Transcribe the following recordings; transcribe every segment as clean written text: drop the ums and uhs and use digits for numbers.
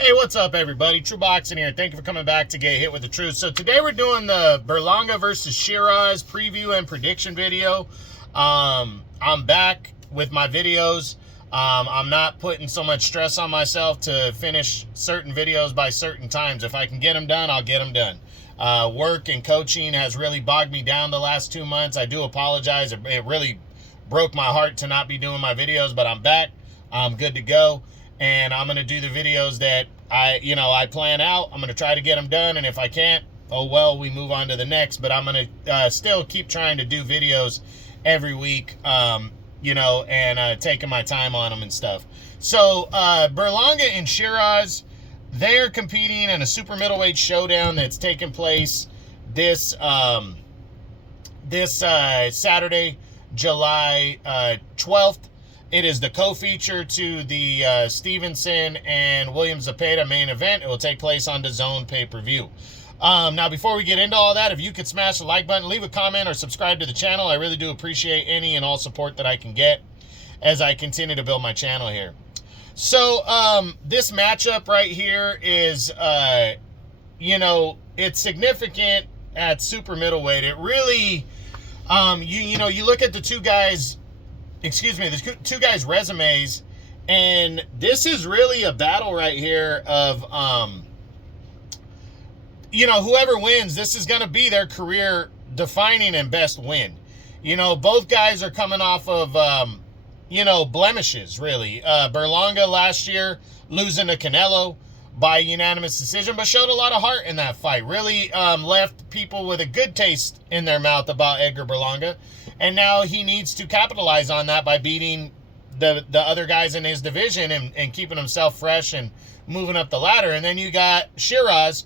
Hey, what's up, everybody? True Boxing here. Thank you for coming back to Get Hit with the Truth. So today we're doing the Berlanga versus Sheeraz preview and prediction video. I'm back with my videos. I'm not putting so much stress on myself to finish certain videos by certain times. If I can get them done, I'll get them done. Work and coaching has really bogged me down the last 2 months. I do apologize. It really broke my heart to not be doing my videos, but I'm back. I'm good to go. And I'm going to do the videos that I plan out. I'm going to try to get them done. And if I can't, oh well, we move on to the next. But I'm going to still keep trying to do videos every week, and taking my time on them and stuff. So Berlanga and Sheeraz, they're competing in a super middleweight showdown that's taking place this Saturday, July 12th. It is the co-feature to the Stevenson and William Zepeda main event. It will take place on DAZN pay-per-view. Now, before we get into all that, if you could smash the like button, leave a comment, or subscribe to the channel, I really do appreciate any and all support that I can get as I continue to build my channel here. So, this matchup right here is, it's significant at super middleweight. It really, you look at the two guys' resumes, and this is really a battle right here of, whoever wins, this is going to be their career defining and best win. Both guys are coming off of, blemishes, really. Berlanga last year losing to Canelo by unanimous decision, but showed a lot of heart in that fight. Really left people with a good taste in their mouth about Edgar Berlanga. And now he needs to capitalize on that by beating the other guys in his division and keeping himself fresh and moving up the ladder. And then you got Sheeraz,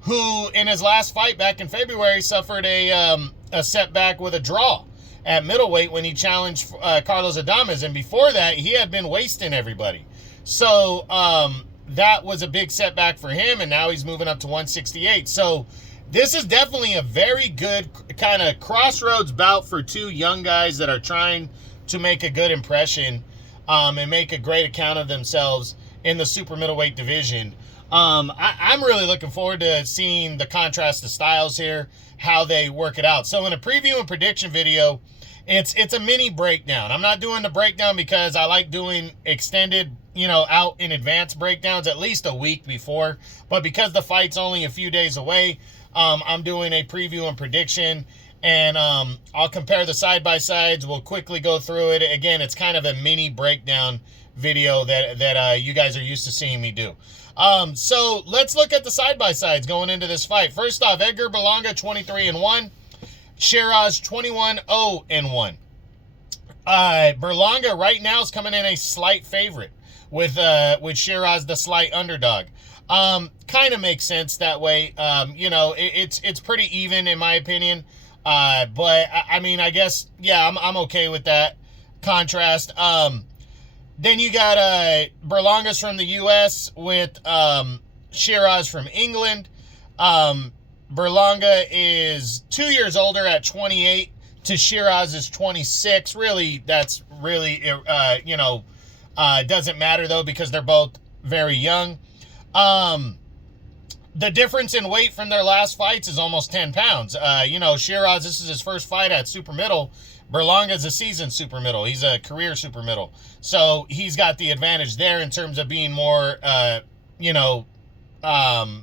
who in his last fight back in February suffered a setback with a draw at middleweight when he challenged Carlos Adames. And before that, he had been wasting everybody. So that was a big setback for him, and now he's moving up to 168. So this is definitely a very good kind of crossroads bout for two young guys that are trying to make a good impression and make a great account of themselves in the super middleweight division. I'm really looking forward to seeing the contrast of styles here, how they work it out. So in a preview and prediction video, it's a mini breakdown. I'm not doing the breakdown because I like doing extended, out in advance breakdowns at least a week before. But because the fight's only a few days away, I'm doing a preview and prediction, and I'll compare the side-by-sides. We'll quickly go through it. Again, it's kind of a mini breakdown video that you guys are used to seeing me do. So let's look at the side-by-sides going into this fight. First off, Edgar Berlanga 23-1, Sheeraz 21-0-1. Berlanga right now is coming in a slight favorite with Sheeraz the slight underdog. Kind of makes sense that way. It's pretty even in my opinion. But I guess, yeah, I'm okay with that contrast. Then you got Berlanga's from the U.S. with Sheeraz from England. Berlanga is 2 years older at 28 to Sheeraz is 26. Really, that's really, doesn't matter though because they're both very young. The difference in weight from their last fights is almost 10 pounds. Sheeraz, this is his first fight at super middle. Berlanga's a seasoned super middle. He's a career super middle. So he's got the advantage there in terms of being more,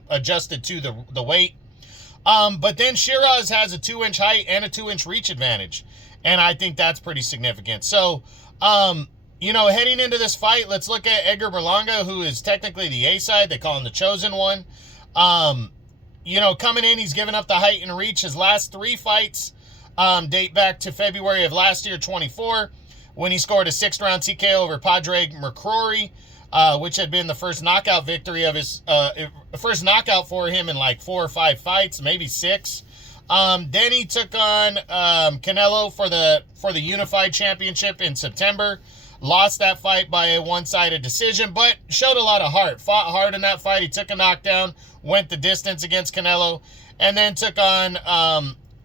adjusted to the weight. But then Sheeraz has a 2-inch height and a 2-inch reach advantage. And I think that's pretty significant. So, heading into this fight, let's look at Edgar Berlanga, who is technically the A side. They call him the chosen one. Coming in, he's given up the height and reach. His last 3 fights date back to February of last year, 24, when he scored a 6th-round TKO over Padre McCrory, which had been the first knockout victory of his, first knockout for him in like 4 or 5 fights, maybe 6. Then he took on Canelo for the Unified Championship in September. Lost that fight by a one-sided decision, but showed a lot of heart. Fought hard in that fight. He took a knockdown, went the distance against Canelo, and then took on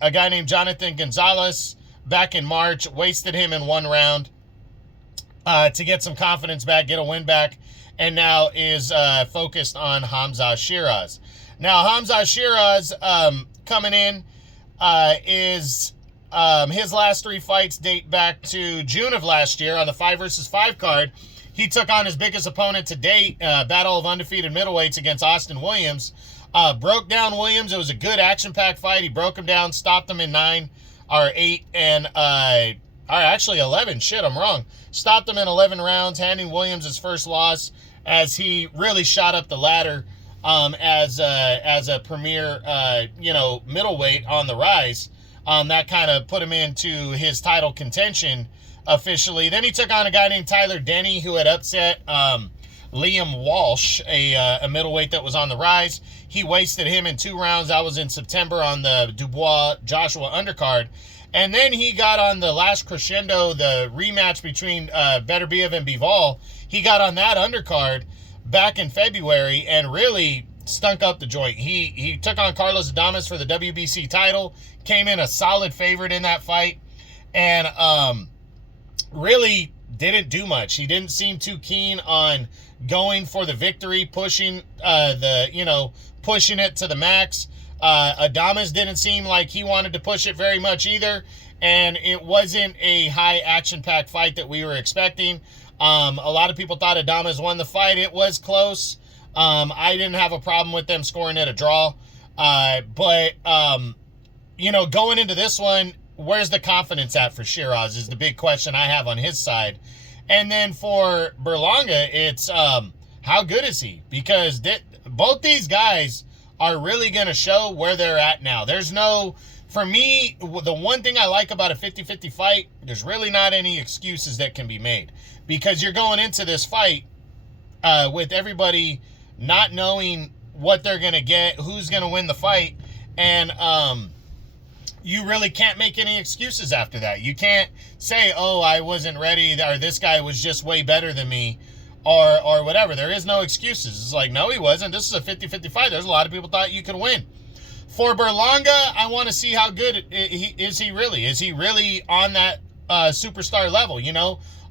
a guy named Jonathan Gonzalez back in March. Wasted him in 1 round to get some confidence back, get a win back, and now is focused on Hamza Sheeraz. Now, Hamza Sheeraz coming in is his last 3 fights date back to June of last year on the 5 versus 5 card. He took on his biggest opponent to date, battle of undefeated middleweights against Austin Williams. Broke down Williams. It was a good action-packed fight. He broke him down, stopped him in 9 or 8 and actually 11. Shit, I'm wrong. Stopped him in 11 rounds, handing Williams his first loss as he really shot up the ladder as a premier middleweight on the rise. That kind of put him into his title contention officially. Then he took on a guy named Tyler Denny, who had upset Liam Walsh, a middleweight that was on the rise. He wasted him in 2 rounds. That was in September on the Dubois-Joshua undercard. And then he got on the last crescendo, the rematch between Beterbiev and Bivol. He got on that undercard back in February and really stunk up the joint. He took on Carlos Adames for the WBC title, came in a solid favorite in that fight, and really didn't do much. He didn't seem too keen on going for the victory, pushing it to the max. Adames didn't seem like he wanted to push it very much either, and it wasn't a high action-packed fight that we were expecting. A lot of people thought Adames won the fight. It was close. I didn't have a problem with them scoring at a draw. But going into this one, where's the confidence at for Sheeraz is the big question I have on his side. And then for Berlanga, it's how good is he? Because both these guys are really going to show where they're at now. For me, the one thing I like about a 50-50 fight, there's really not any excuses that can be made. Because you're going into this fight with everybody not knowing what they're going to get, who's going to win the fight, and you really can't make any excuses after that. You can't say, oh, I wasn't ready, or this guy was just way better than me, or whatever. There is no excuses. It's like, no, he wasn't. This is a 50-50 fight. There's a lot of people thought you could win. For Berlanga, I want to see how good is he really. Is he really on that superstar level,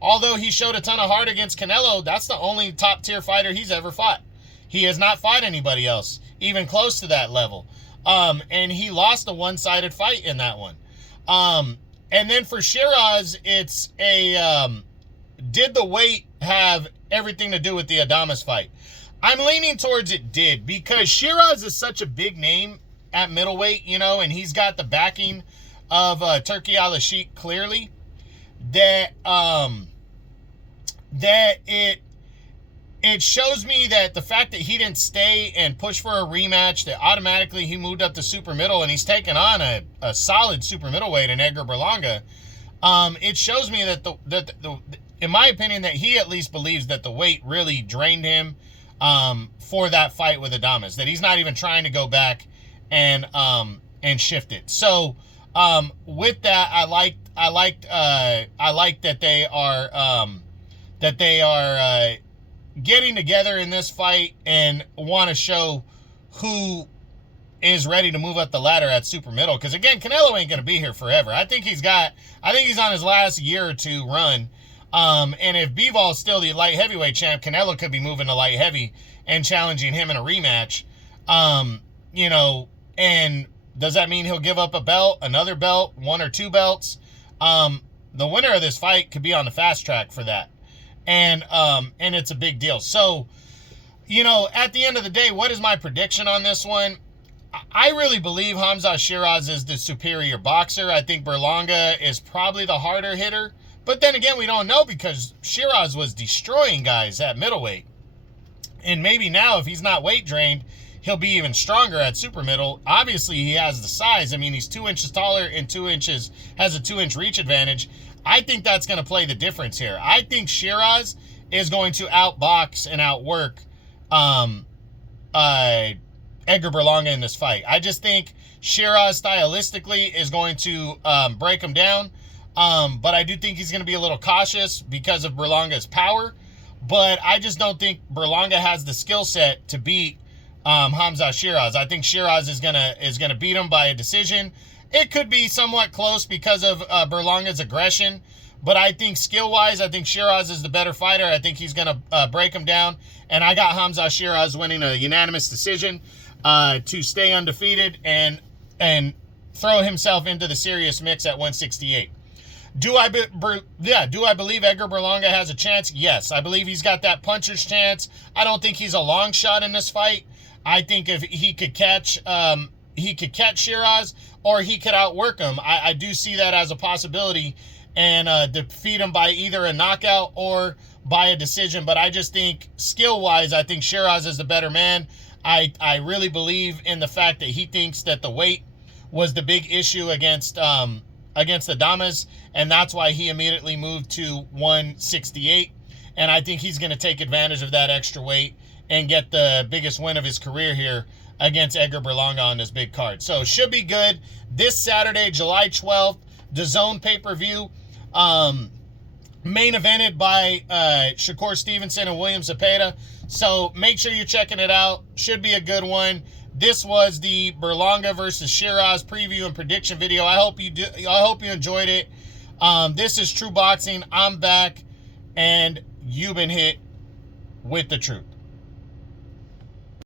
Although he showed a ton of heart against Canelo, that's the only top-tier fighter he's ever fought. He has not fought anybody else, even close to that level. And he lost a one-sided fight in that one. And then for Sheeraz, it's did the weight have everything to do with the Adames fight? I'm leaning towards it did, because Sheeraz is such a big name at middleweight, and he's got the backing of Turki Al-Sheikh clearly, that it shows me that the fact that he didn't stay and push for a rematch, that automatically he moved up to super middle and he's taken on a solid super middleweight in Edgar Berlanga. It shows me that in my opinion, that he at least believes that the weight really drained him for that fight with Adames, that he's not even trying to go back and shift it. So with that, I like that they are getting together in this fight and want to show who is ready to move up the ladder at super middle. Because again, Canelo ain't going to be here forever. I think he's on his last year or two run. And if Bivol's still the light heavyweight champ, Canelo could be moving to light heavy and challenging him in a rematch. And does that mean he'll give up a belt, another belt, 1 or 2 belts? The winner of this fight could be on the fast track for that. And it's a big deal. So, at the end of the day, what is my prediction on this one? I really believe Hamza Sheeraz is the superior boxer. I think Berlanga is probably the harder hitter. But then again, we don't know, because Sheeraz was destroying guys at middleweight. And maybe now, if he's not weight drained, he'll be even stronger at super middle. Obviously, he has the size. I mean, he's 2 inches taller and has a 2-inch reach advantage. I think that's going to play the difference here. I think Sheeraz is going to outbox and outwork Edgar Berlanga in this fight. I just think Sheeraz stylistically is going to break him down. But I do think he's going to be a little cautious because of Berlanga's power. But I just don't think Berlanga has the skill set to beat Hamza Sheeraz. I think Sheeraz is gonna beat him by a decision. It could be somewhat close because of Berlanga's aggression, But I think skill-wise, I think Sheeraz is the better fighter. I think he's going to break him down. And I got Hamza Sheeraz winning a unanimous decision to stay undefeated and throw himself into the serious mix at 168. Do I believe Edgar Berlanga has a chance? Yes. I believe he's got that puncher's chance. I don't think he's a long shot in this fight. I think if he could catch Sheeraz, or he could outwork him. I do see that as a possibility, and defeat him by either a knockout or by a decision. But I just think sk-wise, I think Sheeraz is the better man. I really believe in the fact that he thinks that the weight was the big issue against the Damas, and that's why he immediately moved to 168. And I think he's going to take advantage of that extra weight and get the biggest win of his career here against Edgar Berlanga on this big card. So should be good. This Saturday, July 12th, DAZN pay-per-view, main evented by Shakur Stevenson and William Zepeda. So make sure you're checking it out. Should be a good one. This was the Berlanga versus Sheeraz preview and prediction video. I hope you enjoyed it. This is True Boxing. I'm back, and you've been hit with the truth.